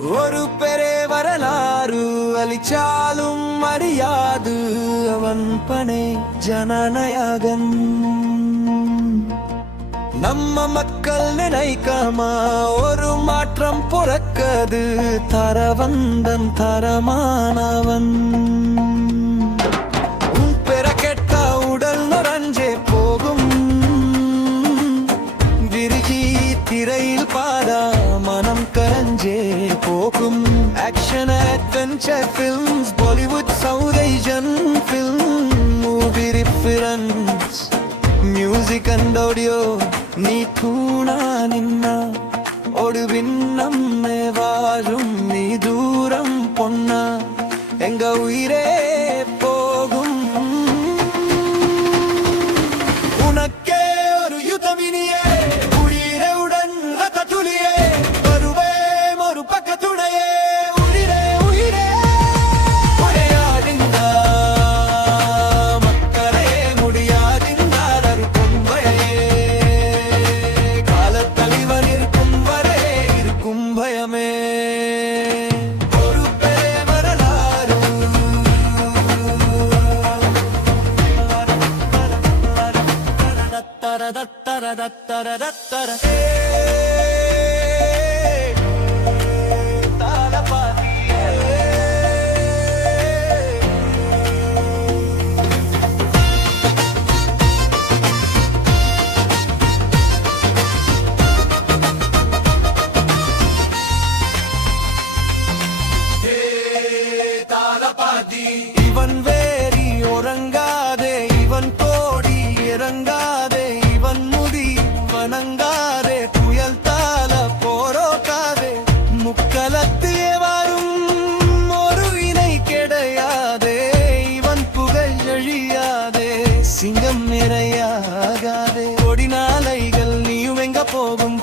ஒரு பெரே வரலாறு அளிச்சாலும் அறியாது அவன் பனை ஜனநாயகன். நம்ம மக்கள் நினைக்காம ஒரு மாற்றம் பிறக்கது தரவந்தன் தரமானவன். உன் பெற கெட்ட உடல் நுரஞ்சே போகும் விருகி திரையில் பாரா மனம் கரஞ்சே போகும். Action adventure films Bollywood south Asian film movie reference music and audio நீ தூணா நின்னா ஒடுவின் நம்மை வாழும் நீ தூரம் பொன்னா எங்க உயிரே போகும். உனக்கே ஒரு யுத்தமினியே உயிரவுடன் ரத்த துளியே வருவேம் ஒரு பக்கத்துணையே உயிரே உயிரே உடையாதிந்த மக்களே முடியாதிந்தார் அறுக்கும் பயமே காலத்தலைவன் இருக்கும் வரை இருக்கும் பயமே. ஒரு பெரிய வரலாறு இவன் வேரி உறங்காதே இவன் கோடி இறங்காதே இவன் முடி வணங்காதே புயல் தாள போரோக்காதே முக்களத்திய வரும் ஒரு இணை கிடையாதே இவன் புகழ் எழியாதே சிங்கம் நிறையாகாதே கொடிநாளைகள் நீயும் எங்க போகும்